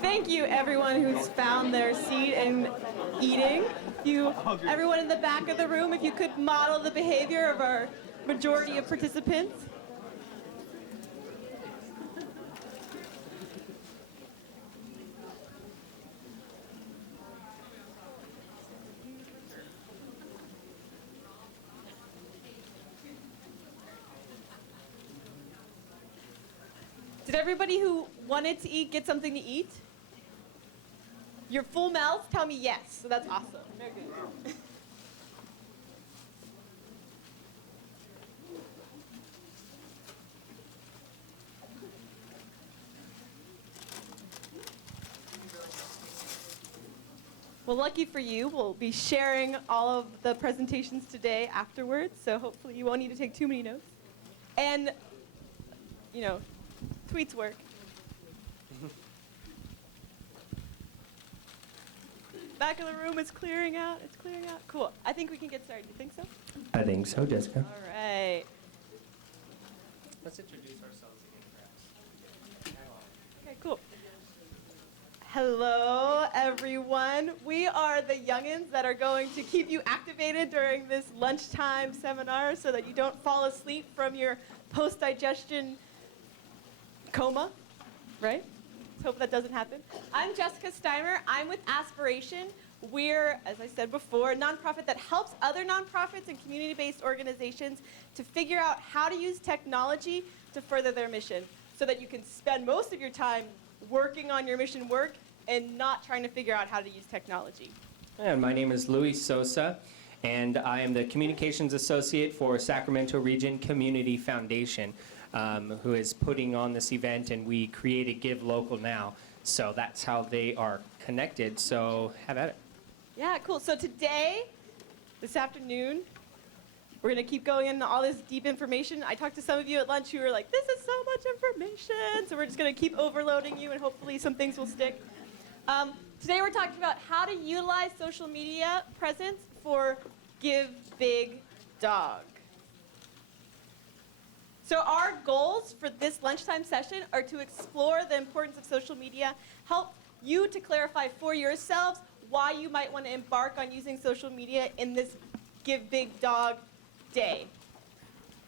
Thank you, everyone who's found their seat and eating. Everyone in the back of the room, if you could model the behavior of our majority of participants. Did everybody who wanted to eat get something to eat? Your full mouths tell me yes, so that's awesome. Very good. Well, lucky for you, we'll be sharing all of the presentations today afterwards, so hopefully you won't need to take too many notes. And, you know, tweets work. Back of the room is clearing out. It's clearing out. Cool. I think we can get started. Do you think so? I think so, Jessica. All right. Let's introduce ourselves again, perhaps. Okay, cool. Hello, everyone. We are the youngins that are going to keep you activated during this lunchtime seminar so that you don't fall asleep from your post-digestion coma, right? Let's hope that doesn't happen. I'm Jessica Steimer. I'm with Aspiration. We're, as I said before, a nonprofit that helps other nonprofits and community-based organizations to figure out how to use technology to further their mission so that you can spend most of your time working on your mission work and not trying to figure out how to use technology. And my name is Sosa, and I am the Communications Associate for Sacramento Region Community Foundation, who is putting on this event, and we created Give Local Now. So that's how they are connected. So have at it. Yeah, cool. So today, this afternoon, we're going to keep going into all this deep information. I talked to some of you at lunch who were like, this is so much information. So we're just going to keep overloading you, and hopefully some things will stick. Today we're talking about how to utilize social media presence for Give Big Dog. So our goals for this lunchtime session are to explore the importance of social media, help you to clarify for yourselves why you might want to embark on using social media in this Give Big Dog day.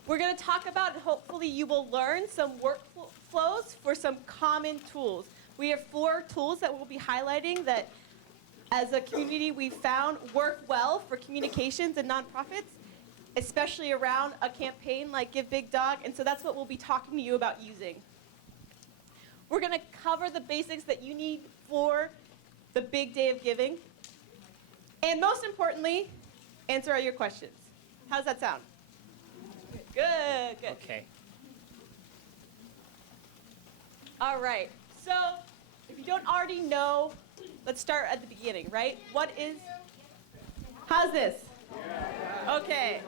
We're going to talk about, hopefully you will learn some workflows for some common tools. We have 4 tools that we'll be highlighting that as a community we've found work well for communications and nonprofits, especially around a campaign like Give Big Dog, and so that's what we'll be talking to you about using. We're going to cover the basics that you need for the big day of giving, and most importantly, answer all your questions. How does that sound? Good, good. Okay. All right, so if you don't already know, let's start at the beginning, right? How's this? Okay.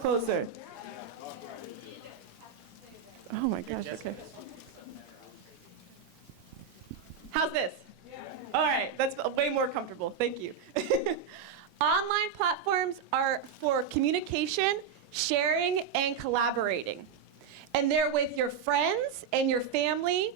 Closer. Oh my gosh, okay. How's this? All right, that's way more comfortable, thank you. Online platforms are for communication, sharing, and collaborating. And they're with your friends and your family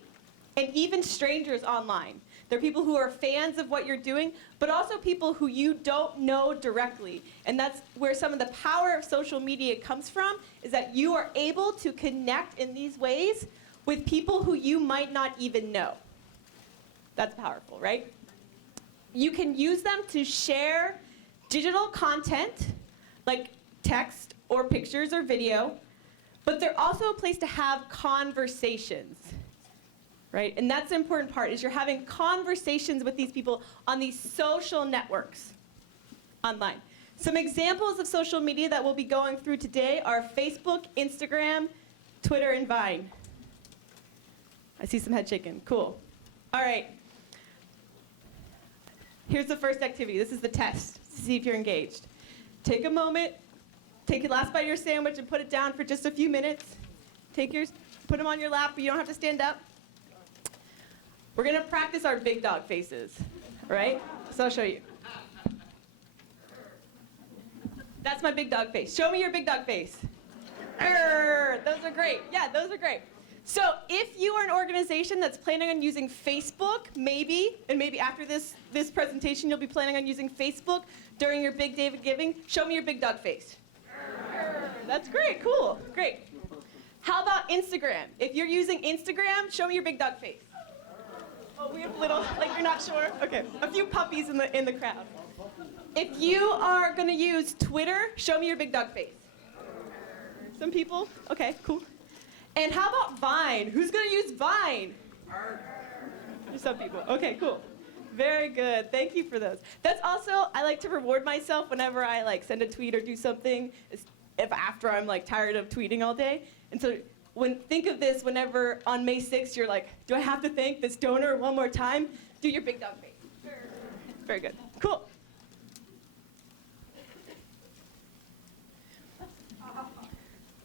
and even strangers online. They're people who are fans of what you're doing, but also people who you don't know directly. And that's where some of the power of social media comes from, is that you are able to connect in these ways with people who you might not even know. That's powerful, right? You can use them to share digital content, like text or pictures or video, but they're also a place to have conversations, right? And that's the important part, is you're having conversations with these people on these social networks online. Some examples of social media that we'll be going through today are Facebook, Instagram, Twitter, and Vine. I see some head shaking. Cool. All right. Here's the first activity. This is the test to see if you're engaged. Take a moment. Take your last bite of your sandwich and put it down for just a few minutes. Put them on your lap, but you don't have to stand up. We're going to practice our big dog faces, all right? So I'll show you. That's my big dog face. Show me your big dog face. Those are great. Yeah, those are great. So if you are an organization that's planning on using Facebook, maybe after this presentation, you'll be planning on using Facebook during your Big Day of Giving, show me your big dog face. That's great, cool, great. How about Instagram? If you're using Instagram, show me your big dog face. Oh, we have little, like you're not sure? Okay, a few puppies in the crowd. If you are gonna use Twitter, show me your big dog face. Some people? Okay, cool. And how about Vine? Who's gonna use Vine? Some people. Okay, cool. Very good. Thank you for those. That's also, I like to reward myself whenever I like send a tweet or do something, if after I'm like tired of tweeting all day. And so think of this whenever on May 6th you're like, do I have to thank this donor one more time? Do your big dog face. Very good. Cool.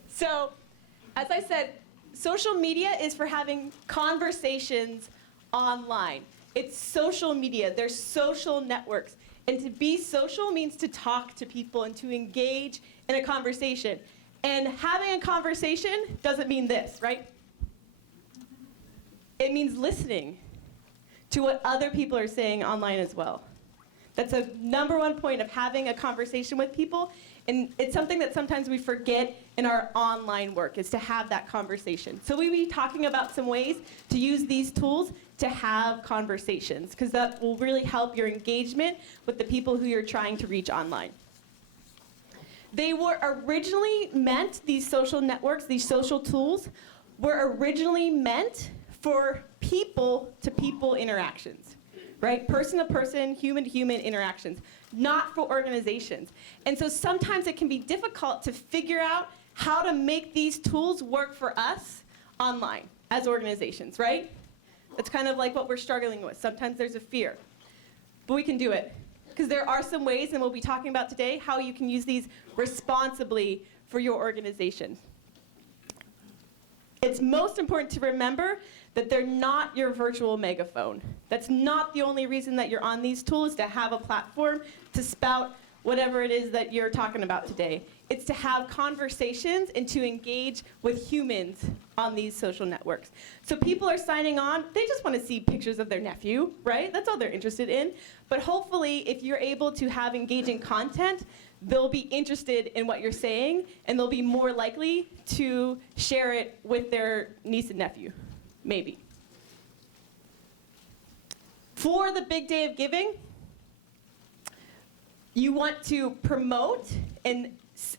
So, as I said, social media is for having conversations online. It's social media. They're social networks. And to be social means to talk to people and to engage in a conversation. And having a conversation doesn't mean this, right? It means listening to what other people are saying online as well. That's a number one point of having a conversation with people. And it's something that sometimes we forget in our online work, is to have that conversation. So we'll be talking about some ways to use these tools to have conversations, because that will really help your engagement with the people who you're trying to reach online. They were originally meant, these social networks, these social tools, were originally meant for people-to-people interactions, right? Person-to-person, human-to-human interactions, not for organizations. And so sometimes it can be difficult to figure out how to make these tools work for us online as organizations, right? It's kind of like what we're struggling with. Sometimes there's a fear, but we can do it. Because there are some ways, and we'll be talking about today, how you can use these responsibly for your organization. It's most important to remember that they're not your virtual megaphone. That's not the only reason that you're on these tools, to have a platform to spout whatever it is that you're talking about today. It's to have conversations and to engage with humans on these social networks. So people are signing on, they just want to see pictures of their nephew, right? That's all they're interested in. But hopefully, if you're able to have engaging content, they'll be interested in what you're saying, and they'll be more likely to share it with their niece and nephew, maybe. For the Big Day of Giving, you want to promote and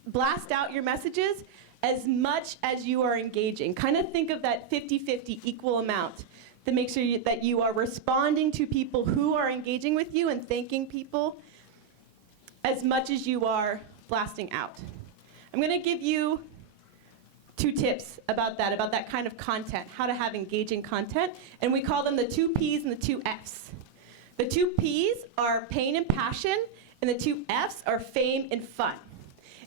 blast out your messages as much as you are engaging. Kind of think of that 50-50 equal amount to make sure that you are responding to people who are engaging with you and thanking people as much as you are blasting out. I'm going to give you 2 tips about that kind of content, how to have engaging content, and we call them the 2 P's and the 2 F's. The 2 P's are pain and passion, and the 2 F's are fame and fun.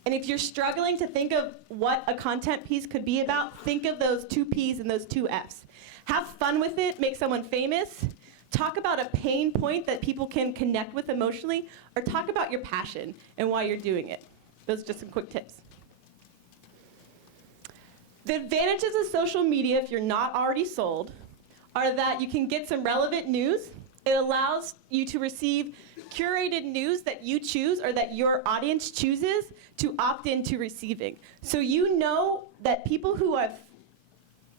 And if you're struggling to think of what a content piece could be about, think of those 2 P's and those 2 F's. Have fun with it, make someone famous, talk about a pain point that people can connect with emotionally, or talk about your passion and why you're doing it. Those are just some quick tips. The advantages of social media, if you're not already sold, are that you can get some relevant news. It allows you to receive curated news that you choose or that your audience chooses to opt into receiving. So you know that people who have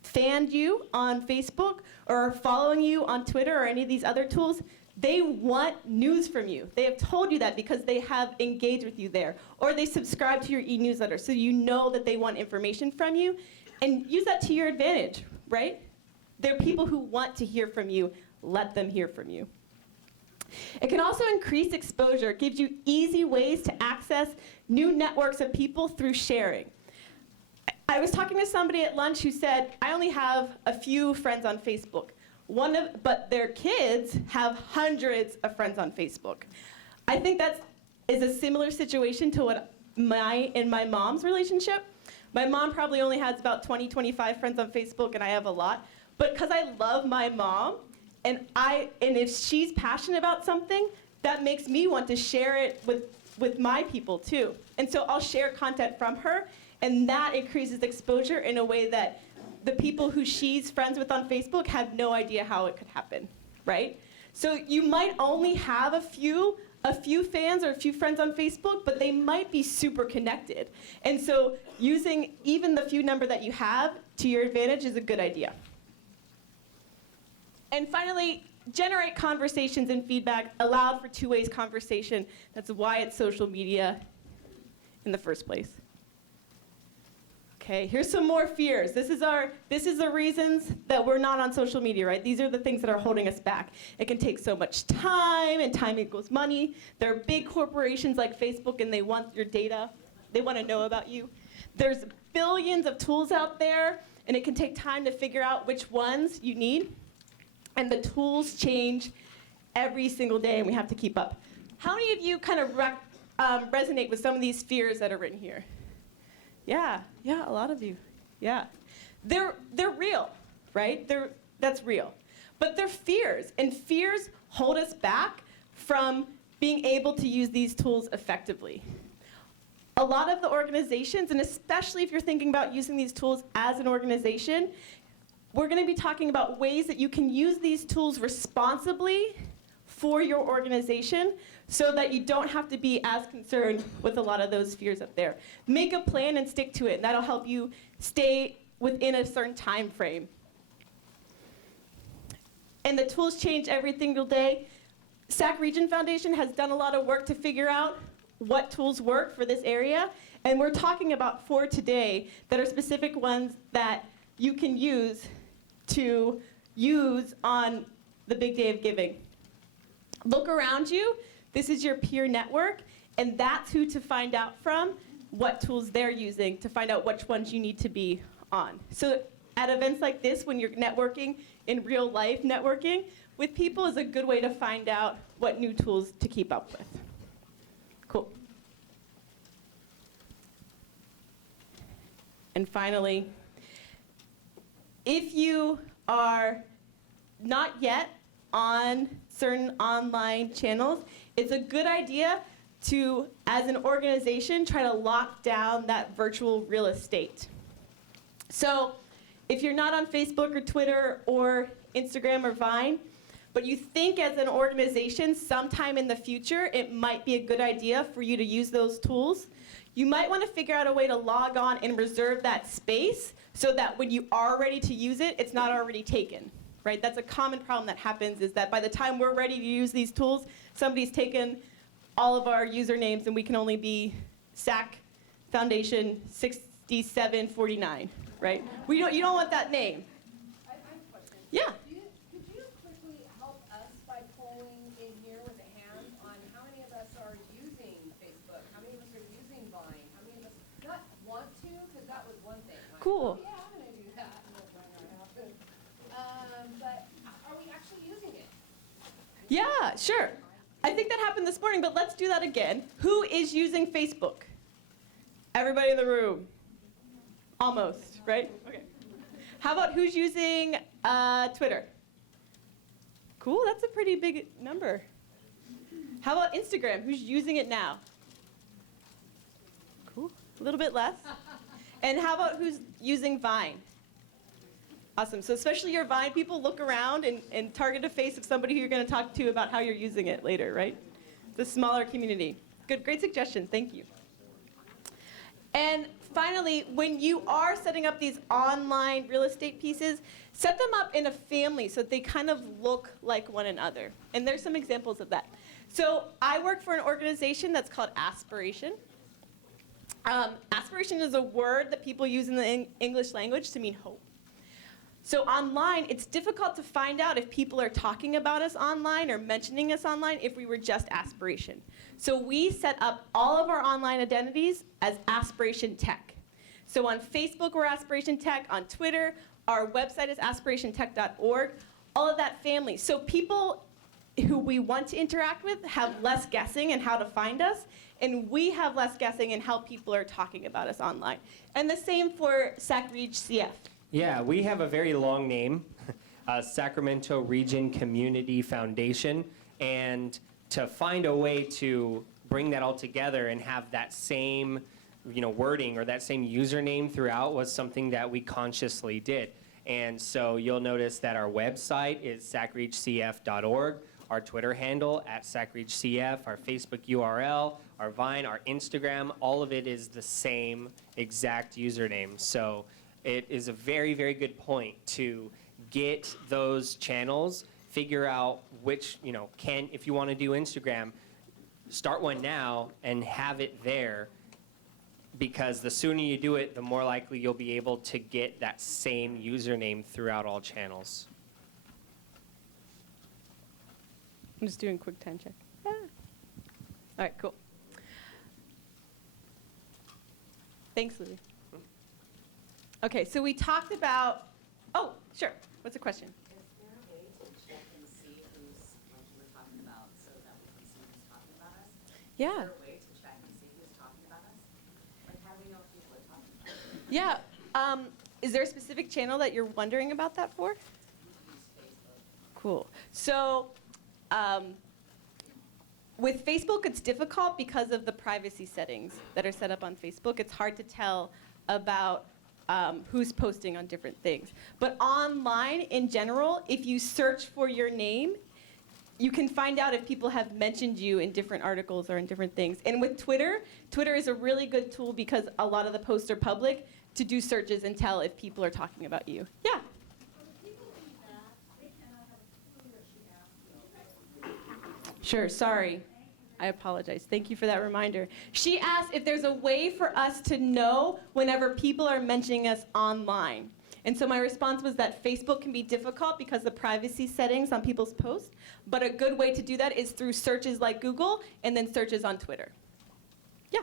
fanned you on Facebook or are following you on Twitter or any of these other tools, they want news from you. They have told you that because they have engaged with you there, or they subscribe to your e-newsletter, so you know that they want information from you, and use that to your advantage, right? They're people who want to hear from you. Let them hear from you. It can also increase exposure. It gives you easy ways to access new networks of people through sharing. I was talking to somebody at lunch who said, I only have a few friends on Facebook. But their kids have hundreds of friends on Facebook. I think that is a similar situation to what my mom's relationship. My mom probably only has about 20, 25 friends on Facebook, and I have a lot. But because I love my mom, and if she's passionate about something, that makes me want to share it with my people too. And so I'll share content from her, and that increases exposure in a way that the people who she's friends with on Facebook have no idea how it could happen, right? So you might only have a few fans or a few friends on Facebook, but they might be super connected. And so using even the few number that you have to your advantage is a good idea. And finally, generate conversations and feedback allowed for two-way conversation. That's why it's social media in the first place. Okay, here's some more fears. This is the reasons that we're not on social media, right? These are the things that are holding us back. It can take so much time, and time equals money. There are big corporations like Facebook, and they want your data. They want to know about you. There's billions of tools out there, and it can take time to figure out which ones you need. And the tools change every single day, and we have to keep up. How many of you kind of resonate with some of these fears that are written here? Yeah, a lot of you. Yeah. They're real, right? That's real. But they're fears, and fears hold us back from being able to use these tools effectively. A lot of the organizations, and especially if you're thinking about using these tools as an organization, we're going to be talking about ways that you can use these tools responsibly for your organization so that you don't have to be as concerned with a lot of those fears up there. Make a plan and stick to it, and that'll help you stay within a certain time frame. And the tools change every single day. Sac Region Foundation has done a lot of work to figure out what tools work for this area, and we're talking about 4 today that are specific ones that you can use to use on the big day of giving. Look around you. This is your peer network, and that's who to find out from what tools they're using to find out which ones you need to be on. So at events like this, when you're networking in real life, networking with people is a good way to find out what new tools to keep up with. Cool. And finally, if you are not yet on certain online channels, it's a good idea to, as an organization, try to lock down that virtual real estate. So if you're not on Facebook or Twitter or Instagram or Vine, but you think as an organization sometime in the future it might be a good idea for you to use those tools, you might want to figure out a way to log on and reserve that space so that when you are ready to use it, it's not already taken, right? That's a common problem that happens, is that by the time we're ready to use these tools, somebody's taken all of our usernames and we can only be SAC Foundation 6749, right? You don't want that name. I have a question. Yeah. Could you quickly help us by polling in here with a hand on how many of us are using Facebook? How many of us are using Vine? How many of us not want to? Because that was one thing. Like, Cool. oh, yeah, I'm going to do that. But are we actually using it? Yeah, sure. I think that happened this morning, but let's do that again. Who is using Facebook? Everybody in the room. Almost, right? Okay. How about who's using Twitter? Cool, that's a pretty big number. How about Instagram? Who's using it now? Cool, a little bit less. And how about who's using Vine? Awesome, so especially your Vine people, look around and target a face of somebody who you're gonna talk to about how you're using it later, right? It's a smaller community. Good, great suggestion, thank you. And finally, when you are setting up these online real estate pieces, set them up in a family so that they kind of look like one another. And there's some examples of that. So I work for an organization that's called Aspiration. Aspiration is a word that people use in the English language to mean hope. So online, it's difficult to find out if people are talking about us online or mentioning us online if we were just Aspiration. So we set up all of our online identities as Aspiration Tech. So on Facebook, we're Aspiration Tech. On Twitter, our website is aspirationtech.org. All of that family. So people who we want to interact with have less guessing in how to find us, and we have less guessing in how people are talking about us online. And the same for Sac Reg CF. Yeah, we have a very long name, Sacramento Region Community Foundation, and to find a way to bring that all together and have that same wording or that same username throughout was something that we consciously did. And so you'll notice that our website is sacreachcf.org, our Twitter handle @sacreachcf, our Facebook URL, our Vine, our Instagram, all of it is the same exact username. So it is a very, very good point to get those channels, figure out which, if you want to do Instagram, start one now and have it there, because the sooner you do it, the more likely you'll be able to get that same username throughout all channels. I'm just doing a quick time check. Ah. All right, cool. Thanks, Lily. Okay, so we talked about, oh, sure. What's the question? Is there a way to check and see who's, like you were talking about, so that we can see who's talking about us? Yeah. Is there a way to check and see who's talking about us? Like, how do we know if people are talking about us? Yeah. Is there a specific channel that you're wondering about that for? We use Facebook. Cool. So with Facebook, it's difficult because of the privacy settings that are set up on Facebook. It's hard to tell about who's posting on different things. But online, in general, if you search for your name, you can find out if people have mentioned you in different articles or in different things. And with Twitter, Twitter is a really good tool because a lot of the posts are public to do searches and tell if people are talking about you. Yeah? Sure, sorry. I apologize. Thank you for that reminder. She asked if there's a way for us to know whenever people are mentioning us online. And so my response was that Facebook can be difficult because of the privacy settings on people's posts, but a good way to do that is through searches like Google and then searches on Twitter. Yeah?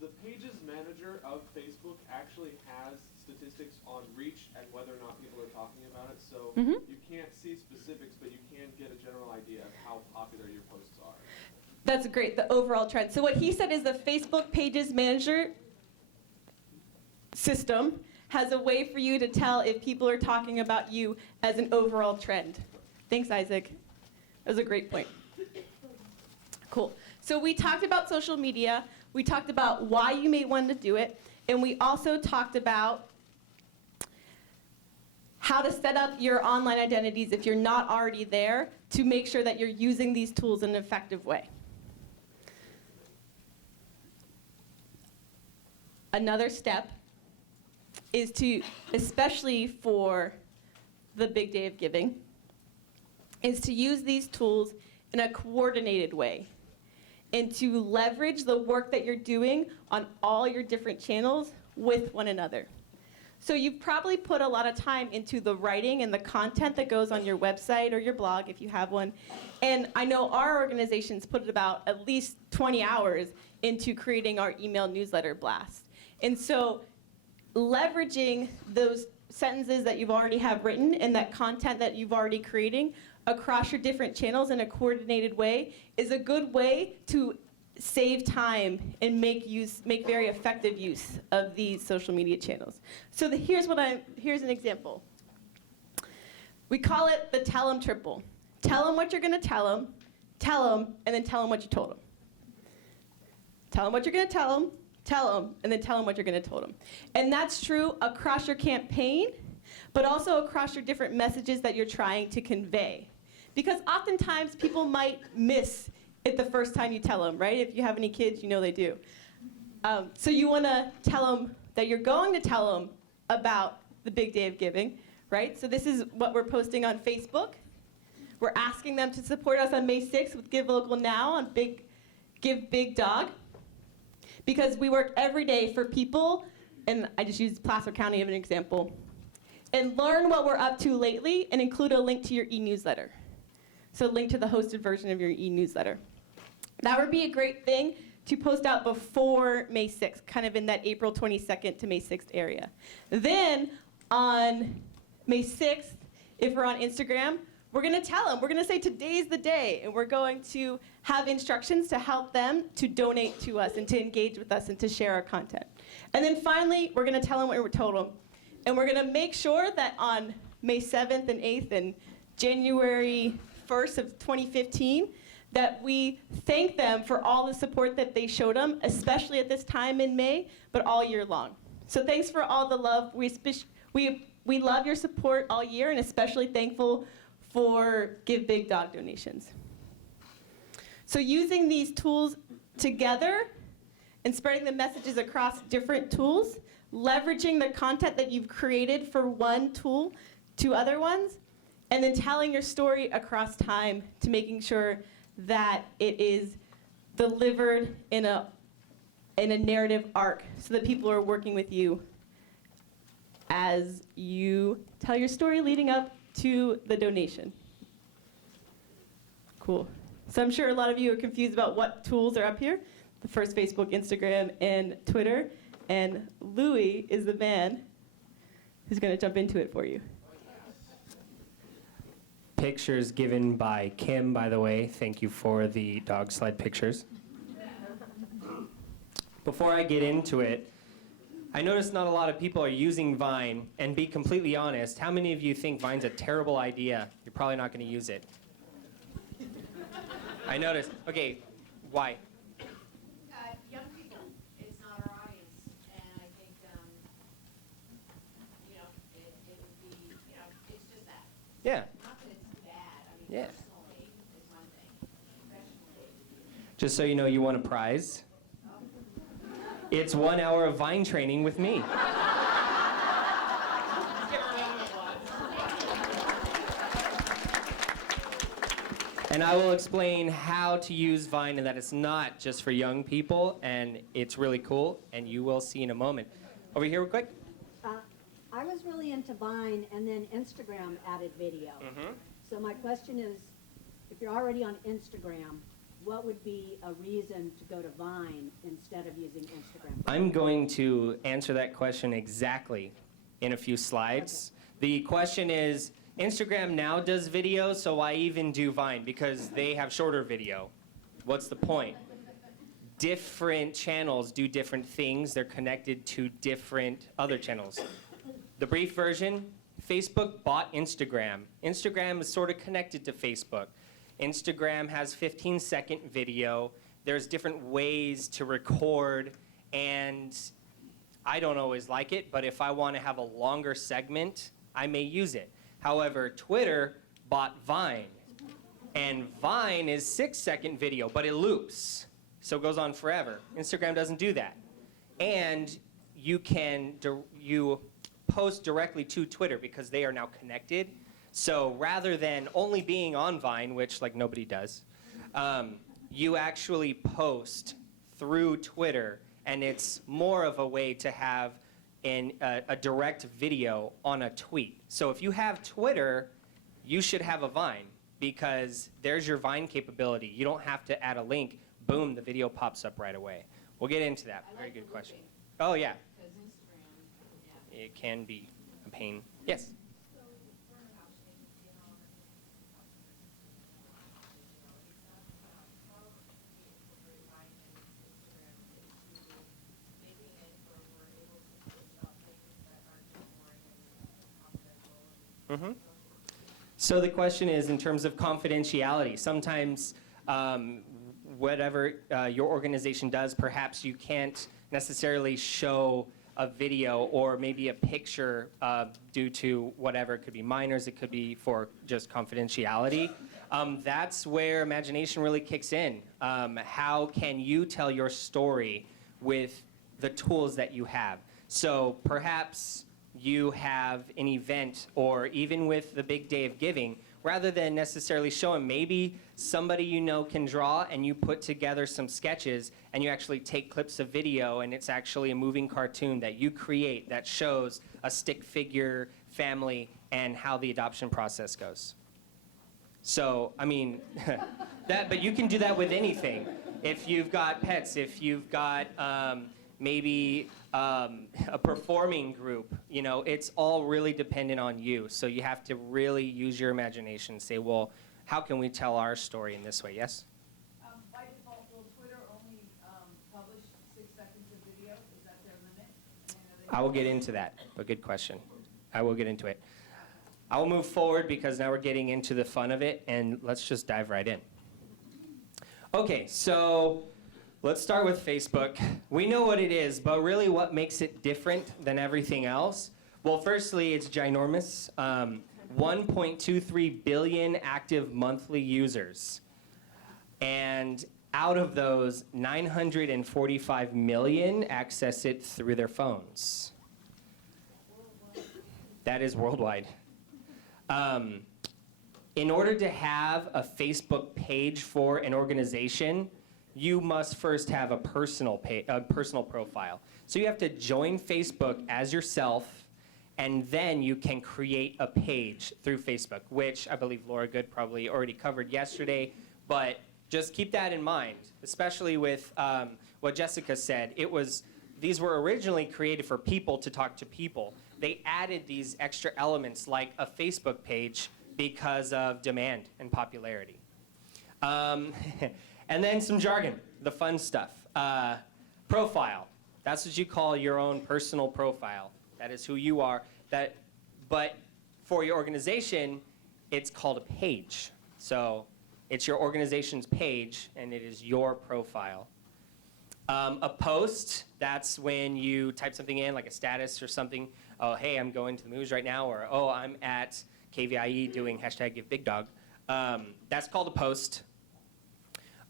The Pages Manager of Facebook actually has statistics on reach and whether or not people are talking about it, so you can't see specifics, but you can get a general idea of how popular your posts are. That's great, the overall trend. So what he said is the Facebook Pages Manager system has a way for you to tell if people are talking about you as an overall trend. Thanks, Isaac. That was a great point. Cool. So we talked about social media. We talked about why you may want to do it. And we also talked about how to set up your online identities if you're not already there to make sure that you're using these tools in an effective way. Another step is to, especially for the big day of giving, is to use these tools in a coordinated way and to leverage the work that you're doing on all your different channels with one another. So you've probably put a lot of time into the writing and the content that goes on your website or your blog if you have one. And I know our organization's put about at least 20 hours into creating our email newsletter blast. And so leveraging those sentences that you've already have written and that content that you've already creating across your different channels in a coordinated way is a good way to save time and make very effective use of these social media channels. So here's an example. We call it the tell 'em triple. Tell them what you're going to tell them, and then tell them what you told them. Tell them what you're going to tell them, and then tell them what you're going to tell them. And that's true across your campaign, but also across your different messages that you're trying to convey. Because oftentimes people might miss it the first time you tell them, right? If you have any kids, you know they do. So you want to tell them that you're going to tell them about the big day of giving, right? So this is what we're posting on Facebook. We're asking them to support us on May 6th with Give Local Now on Give Big Dog. Because we work every day for people, and I just used Placer County as an example, and learn what we're up to lately and include a link to your e-newsletter. So link to the hosted version of your e-newsletter. That would be a great thing to post out before May 6th, kind of in that April 22nd to May 6th area. Then on May 6th, if we're on Instagram, we're going to tell them, we're going to say today's the day, and we're going to have instructions to help them to donate to us and to engage with us and to share our content. And then finally, we're going to tell them what we told them. And we're going to make sure that on May 7th and 8th and January 1st of 2015, that we thank them for all the support that they showed them, especially at this time in May, but all year long. So thanks for all the love. We love your support all year, and especially thankful for Give Big Dog donations. So using these tools together and spreading the messages across different tools, leveraging the content that you've created for one tool to other ones, and then telling your story across time to making sure that it is delivered in a narrative arc so that people are working with you as you tell your story leading up to the donation. Cool. So I'm sure a lot of you are confused about what tools are up here. The first, Facebook, Instagram, and Twitter. And Louis is the man who's going to jump into it for you. Pictures given by Kim, by the way. Thank you for the dog sled pictures. Before I get into it, I noticed not a lot of people are using Vine, and be completely honest, how many of you think Vine's a terrible idea? You're probably not going to use it. I noticed. Okay, why? Young people, it's not our audience, and I think, it would be, it's just that. Yeah. Not that it's bad, I mean, Yeah. personally is one thing, professionally. Just so you know, you won a prize. It's 1 hour of Vine training with me. And I will explain how to use Vine and that it's not just for young people, and it's really cool, and you will see in a moment. Over here real quick. I was really into Vine, and then Instagram added video. So my question is, if you're already on Instagram, what would be a reason to go to Vine instead of using Instagram? I'm going to answer that question exactly in a few slides. The question is, Instagram now does video, so why even do Vine? Because they have shorter video. What's the point? Different channels do different things. They're connected to different other channels. The brief version, Facebook bought Instagram. Instagram is sort of connected to Facebook. Instagram has 15-second video. There's different ways to record, and I don't always like it, but if I want to have a longer segment, I may use it. However, Twitter bought Vine, and Vine is 6-second video, but it loops, so it goes on forever. Instagram doesn't do that. And you post directly to Twitter because they are now connected. So rather than only being on Vine, which like nobody does, you actually post through Twitter, and it's more of a way to have a direct video on a tweet. So if you have Twitter, you should have a Vine, because there's your Vine capability. You don't have to add a link. Boom, the video pops up right away. We'll get into that. Very good question. Oh, yeah. Because Instagram, It can be a pain. Yes? So the question is, in terms of confidentiality, sometimes whatever your organization does, perhaps you can't necessarily show a video or maybe a picture due to whatever. It could be minors, it could be for just confidentiality. That's where imagination really kicks in. How can you tell your story with the tools that you have? So perhaps you have an event, or even with the big day of giving, rather than necessarily showing, maybe somebody you know can draw, and you put together some sketches, and you actually take clips of video, and it's actually a moving cartoon that you create that shows a stick figure family and how the adoption process goes. So, I mean, but you can do that with anything. If you've got pets, if you've got maybe a performing group, it's all really dependent on you. So you have to really use your imagination and say, well, how can we tell our story in this way? Yes? By default, will Twitter only publish 6 seconds of video? Is that their limit? I will get into that, but good question. I will get into it. I will move forward because now we're getting into the fun of it, and let's just dive right in. Okay, so let's start with Facebook. We know what it is, but really what makes it different than everything else? Well, firstly, it's ginormous. 1.23 billion active monthly users. And out of those, 945 million access it through their phones. That is worldwide. In order to have a Facebook page for an organization, you must first have a personal profile. So you have to join Facebook as yourself, and then you can create a page through Facebook, which I believe Laura Good probably already covered yesterday, but just keep that in mind, especially with what Jessica said. These were originally created for people to talk to people. They added these extra elements like a Facebook page because of demand and popularity. And then some jargon, the fun stuff. Profile, that's what you call your own personal profile. That is who you are. But for your organization, it's called a page. So it's your organization's page, and it is your profile. A post, that's when you type something in, like a status or something. Oh, hey, I'm going to the movies right now, or oh, I'm at KVIE doing #GiveBigDog. That's called a post.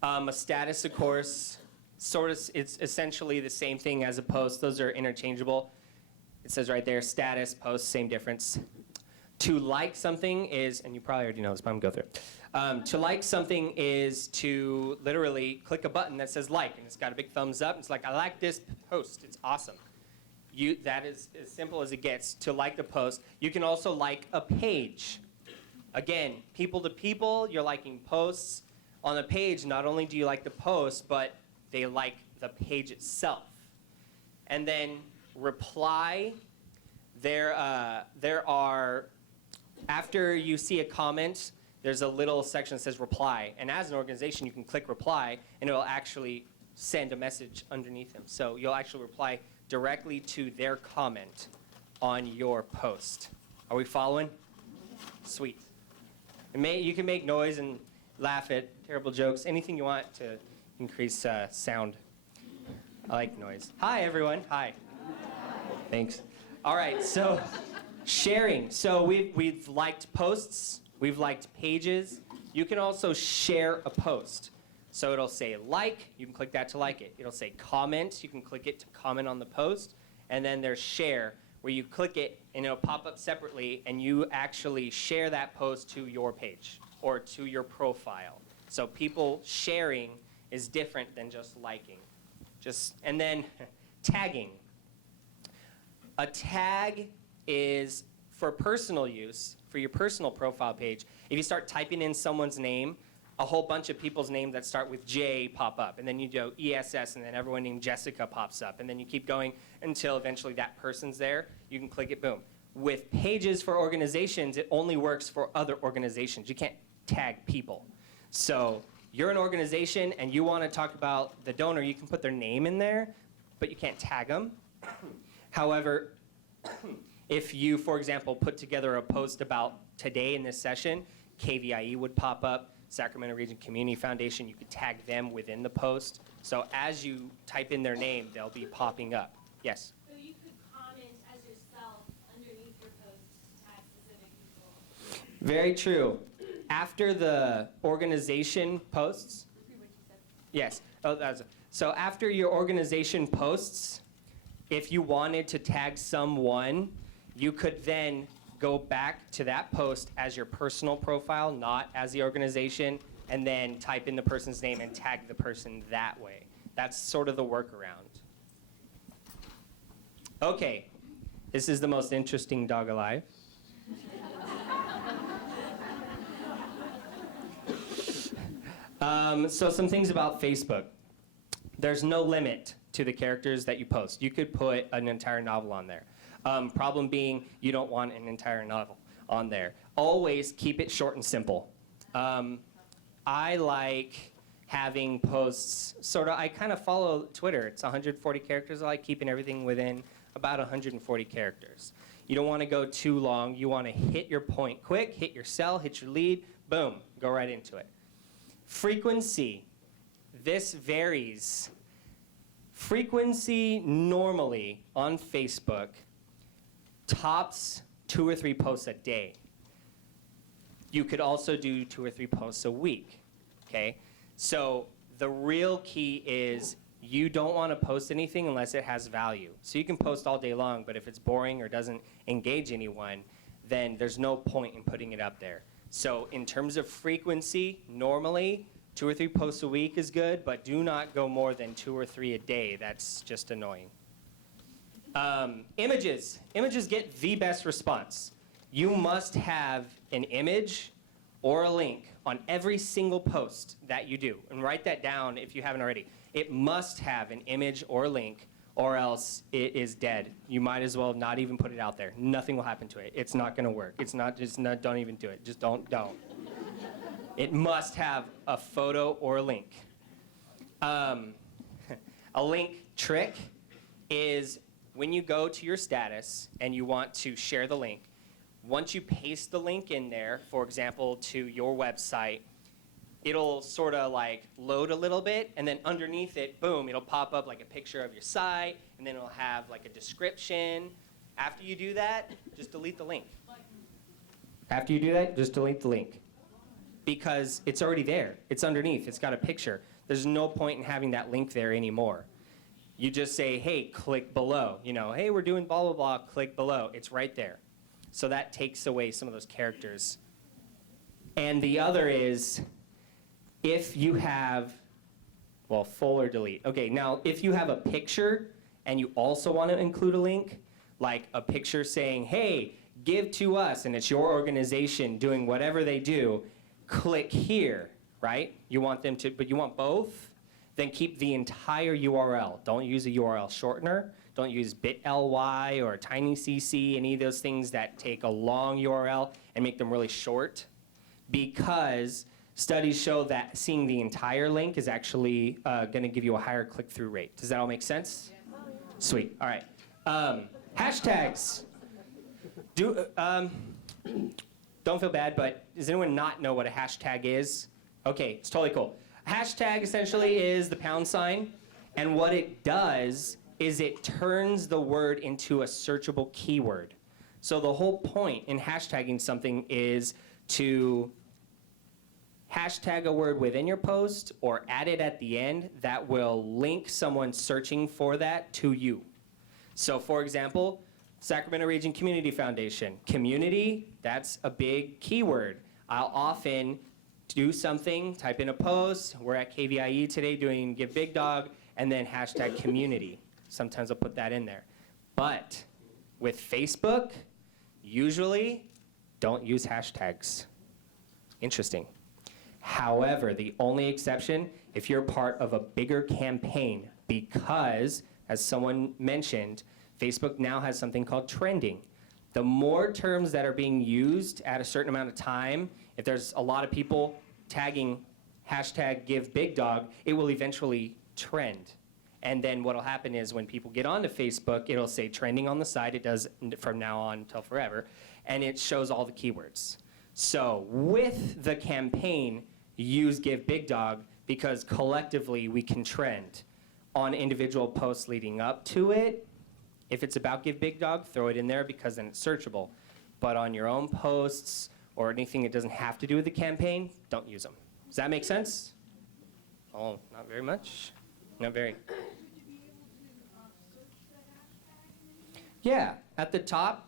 A status, of course, it's essentially the same thing as a post. Those are interchangeable. It says right there, status, post, same difference. To like something is, and you probably already know this, but I'm going to go through it. To like something is to literally click a button that says like, and it's got a big thumbs up. It's like, I like this post. It's awesome. That is as simple as it gets, to like the post. You can also like a page. Again, people to people, you're liking posts. On the page, not only do you like the post, but they like the page itself. And then reply, there are, after you see a comment, there's a little section that says reply. And as an organization, you can click reply, and it will actually send a message underneath them. So you'll actually reply directly to their comment on your post. Are we following? Sweet. You can make noise and laugh at terrible jokes, anything you want to increase sound. I like noise. Hi, everyone. Hi. Thanks. All right, so sharing. So we've liked posts. We've liked pages. You can also share a post. So it'll say like, you can click that to like it. It'll say comment, you can click it to comment on the post. And then there's share, where you click it and it'll pop up separately and you actually share that post to your page or to your profile. So people sharing is different than just liking. And then tagging. A tag is for personal use, for your personal profile page. If you start typing in someone's name, a whole bunch of people's names that start with J pop up, and then you do ESS, and then everyone named Jessica pops up, and then you keep going until eventually that person's there. You can click it, boom. With pages for organizations, it only works for other organizations. You can't tag people. So you're an organization, and you want to talk about the donor, you can put their name in there, but you can't tag them. However, if you, for example, put together a post about today in this session, KVIE would pop up, Sacramento Region Community Foundation, you could tag them within the post. So as you type in their name, they'll be popping up. Yes? So you could comment as yourself underneath your post to tag specific people. Very true. After the organization posts. Yes. So after your organization posts, if you wanted to tag someone, you could then go back to that post as your personal profile, not as the organization, and then type in the person's name and tag the person that way. That's sort of the workaround. Okay, this is the most interesting dog alive. So some things about Facebook. There's no limit to the characters that you post. You could put an entire novel on there. Problem being, you don't want an entire novel on there. Always keep it short and simple. I like having posts, I kind of follow Twitter. It's 140 characters. I like keeping everything within about 140 characters. You don't want to go too long. You want to hit your point quick, hit your sell, hit your lead, boom, go right into it. Frequency. this varies. Frequency normally on Facebook tops 2 or 3 posts a day. You could also do 2 or 3 posts a week, okay? So the real key is you don't want to post anything unless it has value. So you can post all day long, but if it's boring or doesn't engage anyone, then there's no point in putting it up there. So in terms of frequency, normally 2 or 3 posts a week is good, but do not go more than 2 or 3 a day. That's just annoying. Images. Images get the best response. You must have an image or a link on every single post that you do. And write that down if you haven't already. It must have an image or a link, or else it is dead. You might as well not even put it out there. Nothing will happen to it. It's not going to work. Don't even do it. Just don't. It must have a photo or a link. A link trick is when you go to your status and you want to share the link, once you paste the link in there, for example, to your website, it'll sort of like load a little bit, and then underneath it, boom, it'll pop up like a picture of your site, and then it'll have like a description. After you do that, just delete the link. After you do that, just delete the link. Because it's already there. It's underneath. It's got a picture. There's no point in having that link there anymore. You just say, hey, click below. You know, hey, we're doing blah, blah, blah, click below. It's right there. So that takes away some of those characters. And the other is, if you have, well, full or delete. Okay, now if you have a picture and you also want to include a link, like a picture saying, hey, give to us, and it's your organization doing whatever they do, click here, right? You want them to, but you want both? Then keep the entire URL. Don't use a URL shortener. Don't use bit.ly or tinycc, any of those things that take a long URL and make them really short, because studies show that seeing the entire link is actually going to give you a higher click-through rate. Does that all make sense? Sweet. All right. Hashtags. Don't feel bad, but does anyone not know what a hashtag is? Okay, it's totally cool. A hashtag essentially is the £, and what it does is it turns the word into a searchable keyword. So the whole point in hashtagging something is to hashtag a word within your post or add it at the end that will link someone searching for that to you. So for example, Sacramento Region Community Foundation. Community, that's a big keyword. I'll often do something, type in a post, we're at KVIE today doing Give Big Dog, and then hashtag community. Sometimes I'll put that in there. But with Facebook, usually don't use hashtags. Interesting. However, the only exception, if you're part of a bigger campaign, because, as someone mentioned, Facebook now has something called trending. The more terms that are being used at a certain amount of time, if there's a lot of people tagging hashtag Give Big Dog, it will eventually trend. And then what will happen is when people get onto Facebook, it'll say trending on the side. It does from now on until forever. And it shows all the keywords. So with the campaign, use Give Big Dog, because collectively we can trend. On individual posts leading up to it, if it's about Give Big Dog, throw it in there because then it's searchable. But on your own posts or anything that doesn't have to do with the campaign, don't use them. Does that make sense? Oh, not very much. Not very. Yeah, at the top.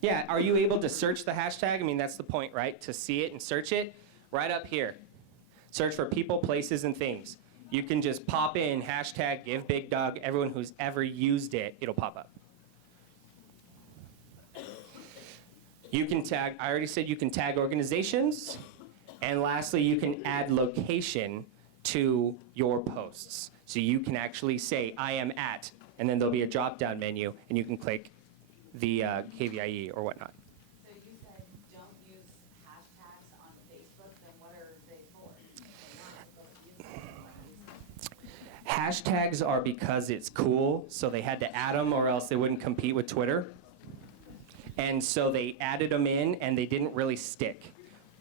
Yeah, are you able to search the hashtag? I mean, that's the point, right? To see it and search it. Right up here. Search for people, places, and things. You can just pop in hashtag Give Big Dog. Everyone who's ever used it, it'll pop up. You can tag, I already said you can tag organizations. And lastly, you can add location to your posts. So you can actually say, I am at, and then there'll be a drop-down menu, and you can click the KVIE or whatnot. So you said don't use hashtags on Facebook, then what are they for? They're not supposed to use them. Hashtags are because it's cool, so they had to add them or else they wouldn't compete with Twitter. And so they added them in and they didn't really stick.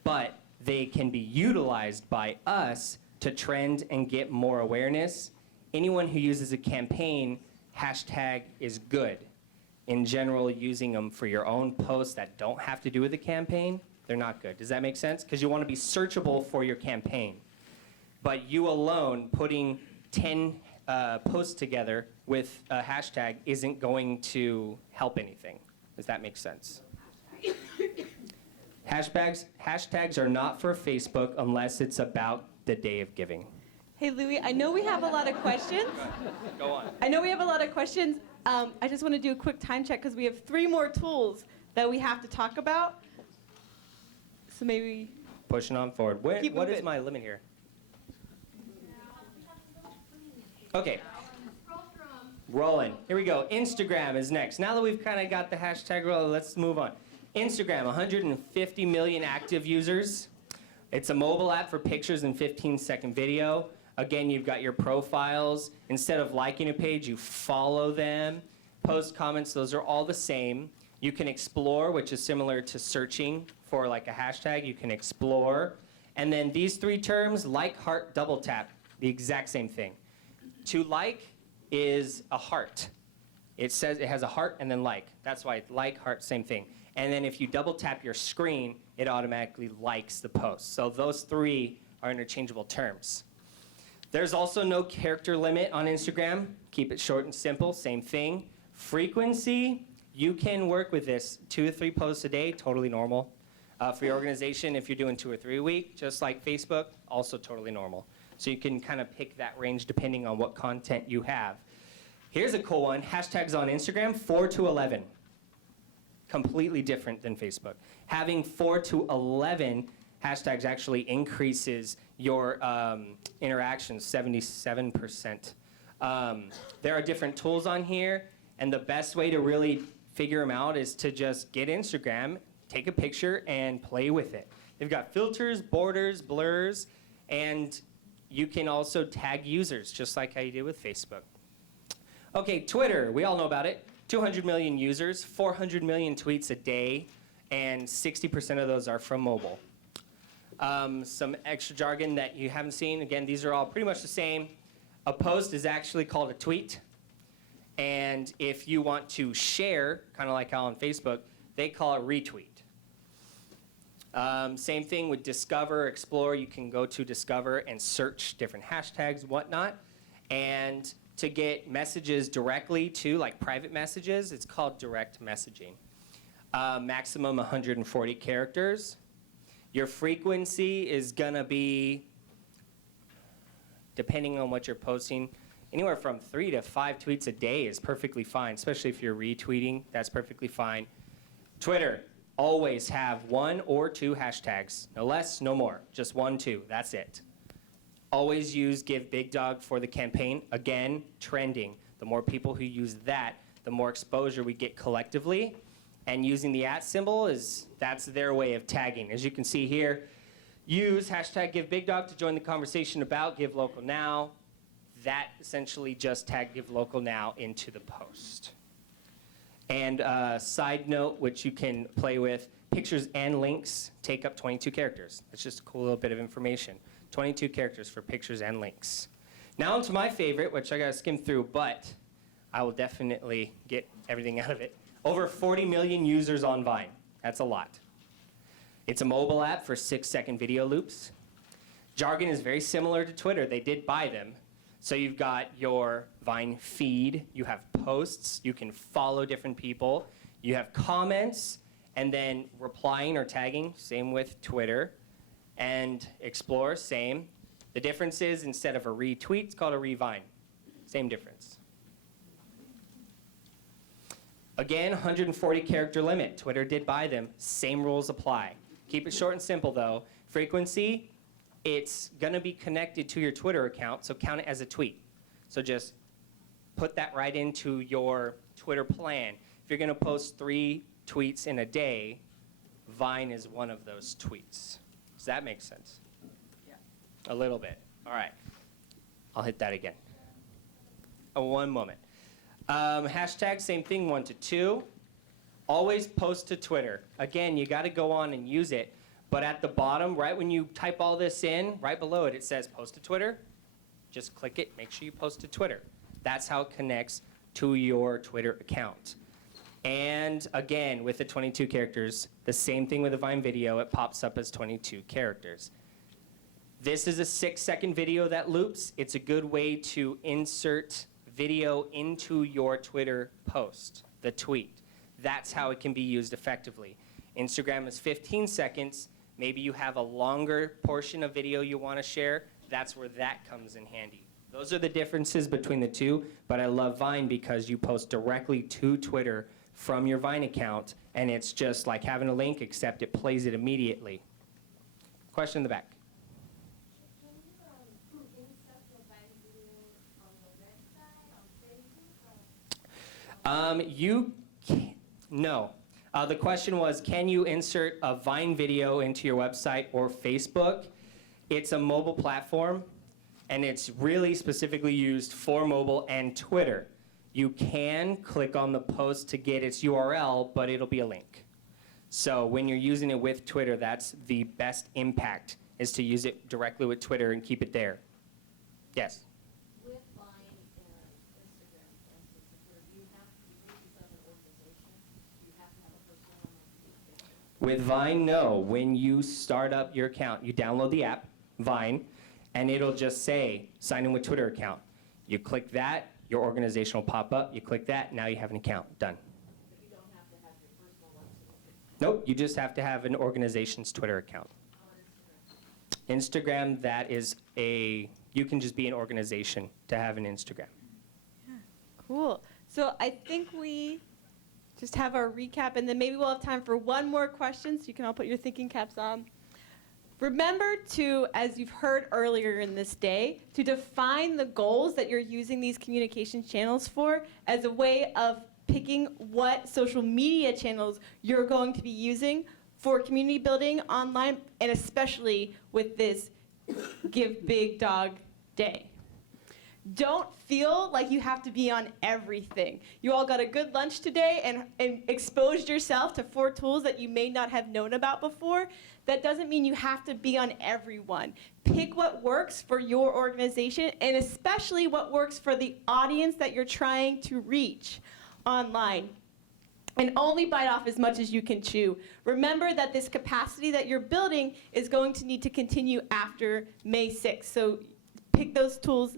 But they can be utilized by us to trend and get more awareness. Anyone who uses a campaign, hashtag is good. In general, using them for your own posts that don't have to do with the campaign, they're not good. Does that make sense? Because you want to be searchable for your campaign. But you alone putting 10 posts together with a hashtag isn't going to help anything. Does that make sense? Hashtags are not for Facebook unless it's about the day of giving. Hey, Louis, I know we have a lot of questions. Go on. I know we have a lot of questions. I just want to do a quick time check because we have 3 more tools that we have to talk about. So maybe Pushing on forward. Keep What is moving. my limit here? Okay. Rolling. Here we go. Instagram is next. Now that we've kind of got the hashtag rolling, let's move on. Instagram, 150 million active users. It's a mobile app for pictures and 15-second video. Again, you've got your profiles. Instead of liking a page, you follow them. Post comments, those are all the same. You can explore, which is similar to searching for like a hashtag. You can explore. And then these 3 terms, like, heart, double tap, the exact same thing. To like is a heart. It says it has a heart and then like. That's why it's like, heart, same thing. And then if you double tap your screen, it automatically likes the post. So those 3 are interchangeable terms. There's also no character limit on Instagram. Keep it short and simple, same thing. Frequency, you can work with this. 2 to 3 posts a day, totally normal. For your organization, if you're doing 2 or 3 a week, just like Facebook, also totally normal. So you can kind of pick that range depending on what content you have. Here's a cool one, hashtags on Instagram, 4 to 11. Completely different than Facebook. Having 4 to 11 hashtags actually increases your interactions 77%. There are different tools on here, and the best way to really figure them out is to just get Instagram, take a picture, and play with it. They've got filters, borders, blurs, and you can also tag users, just like how you did with Facebook. Okay, Twitter, we all know about it. 200 million users, 400 million tweets a day, and 60% of those are from mobile. Some extra jargon that you haven't seen. Again, these are all pretty much the same. A post is actually called a tweet. And if you want to share, kind of like how on Facebook, they call it retweet. Same thing with Discover, Explore. You can go to Discover and search different hashtags, whatnot. And to get messages directly to, like private messages, it's called direct messaging. Maximum 140 characters. Your frequency is gonna be, depending on what you're posting, anywhere from 3 to 5 tweets a day is perfectly fine, especially if you're retweeting, that's perfectly fine. Twitter, always have 1 or 2 hashtags. No less, no more. Just 1, 2, that's it. Always use Give Big Dog for the campaign. Again, trending. The more people who use that, the more exposure we get collectively. And using the @ symbol that's their way of tagging. As you can see here, use hashtag Give Big Dog to join the conversation about Give Local Now. That essentially just tag Give Local Now into the post. And side note, which you can play with, pictures and links take up 22 characters. That's just a cool little bit of information. 22 characters for pictures and links. Now onto my favorite, which I gotta skim through, but I will definitely get everything out of it. Over 40 million users on Vine. That's a lot. It's a mobile app for 6-second video loops. Jargon is very similar to Twitter. They did buy them. So you've got your Vine feed, you have posts, you can follow different people, you have comments, and then replying or tagging, same with Twitter. And Explore, same. The difference is instead of a retweet, it's called a revine. Same difference. Again, 140 character limit. Twitter did buy them. Same rules apply. Keep it short and simple though. Frequency, it's gonna be connected to your Twitter account, so count it as a tweet. So just put that right into your Twitter plan. If you're gonna post 3 tweets in a day, Vine is one of those tweets. Does that make sense? Yeah. A little bit. All right. I'll hit that again. One moment. Hashtag, same thing, 1 to 2. Always post to Twitter. Again, you got to go on and use it, But at the bottom, right when you type all this in, right below it, it says post to Twitter. Just click it, make sure you post to Twitter. That's how it connects to your Twitter account. And again, with the 22 characters, the same thing with a Vine video, it pops up as 22 characters. This is a 6-second video that loops. It's a good way to insert video into your Twitter post, the tweet. That's how it can be used effectively. Instagram is 15 seconds. Maybe you have a longer portion of video you want to share. That's where that comes in handy. Those are the differences between the two, but I love Vine because you post directly to Twitter from your Vine account, and it's just like having a link, except it plays it immediately. Question in the back. Can you insert your Vine video on the website, on Facebook? No. The question was, can you insert a Vine video into your website or Facebook? It's a mobile platform, and it's really specifically used for mobile and Twitter. You can click on the post to get its URL, but it'll be a link. So when you're using it with Twitter, that's the best impact, is to use it directly with Twitter and keep it there. Yes? With Vine and Instagram, for instance, if you have to be yourself an organization, you have to have a persona. With Vine, no. When you start up your account, you download the app, Vine, and it'll just say, sign in with Twitter account. You click that, your organization will pop up. You click that, now you have an account. Done. But you don't have to have your personal one. Nope, you just have to have an organization's Twitter account. Instagram, that is you can just be an organization to have an Instagram. Cool. So I think we just have our recap, and then maybe we'll have time for one more question, so you can all put your thinking caps on. Remember to, as you've heard earlier in this day, to define the goals that you're using these communication channels for as a way of picking what social media channels you're going to be using for community building online, and especially with this Give Big Dog Day. Don't feel like you have to be on everything. You all got a good lunch today and exposed yourself to 4 tools that you may not have known about before. That doesn't mean you have to be on everyone. Pick what works for your organization, and especially what works for the audience that you're trying to reach online. And only bite off as much as you can chew. Remember that this capacity that you're building is going to need to continue after May 6th. So pick those tools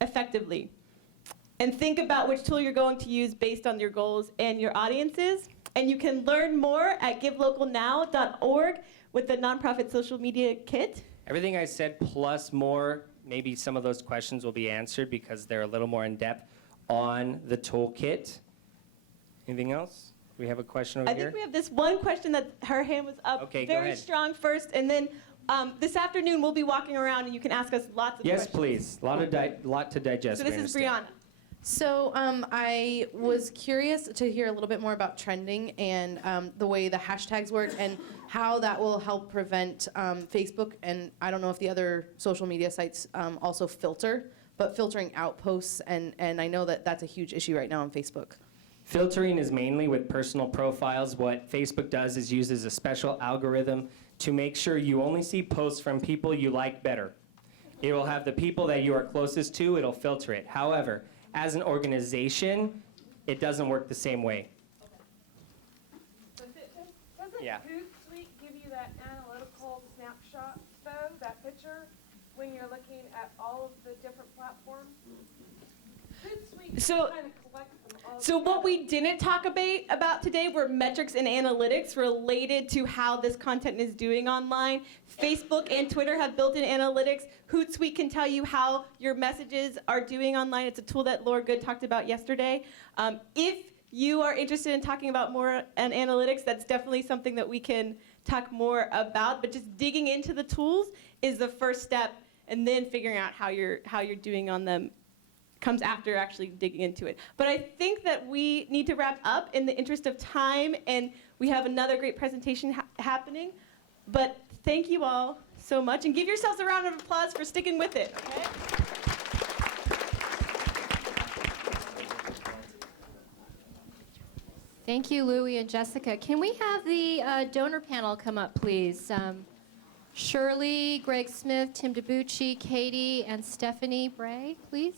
effectively. And think about which tool you're going to use based on your goals and your audiences. And you can learn more at givelocalnow.org with the Nonprofit Social Media Kit. Everything I said plus more, maybe some of those questions will be answered because they're a little more in depth on the toolkit. Anything else? We have a question over I here. think we have this one question that her hand was up Okay, go very ahead. strong first, and then this afternoon we'll be walking around and you can ask us lots of Yes, questions. please. Lot to digest. So we this is understand. Brianna. So I was curious to hear a little bit more about trending and the way the hashtags work and how that will help prevent Facebook, and I don't know if the other social media sites also filter, but filtering out posts, and I know that that's a huge issue right now on Facebook. Filtering is mainly with personal profiles. What Facebook does is uses a special algorithm to make sure you only see posts from people you like better. It will have the people that you are closest to, it'll filter it. However, as an organization, it doesn't work the same way. Doesn't Yeah. Hootsuite give you that analytical snapshot, though, that picture, when you're looking at all of the different platforms? Hootsuite So- kind of collects them all. So what together. we didn't talk about today were metrics and analytics related to how this content is doing online. Facebook and Twitter have built-in analytics. Hootsuite can tell you how your messages are doing online. It's a tool that Laura Good talked about yesterday. If you are interested in talking about more on analytics, that's definitely something that we can talk more about. But just digging into the tools is the first step, and then figuring out how you're doing on them comes after actually digging into it. But I think that we need to wrap up in the interest of time, and we have another great presentation happening. But thank you all so much, and give yourselves a round of applause for sticking with it. Okay? Thank you, Louie and Jessica. Can we have the donor panel come up, please? Shirley, Greg Smith, Tim DiBucci, Katie, and Stephanie Bray, please.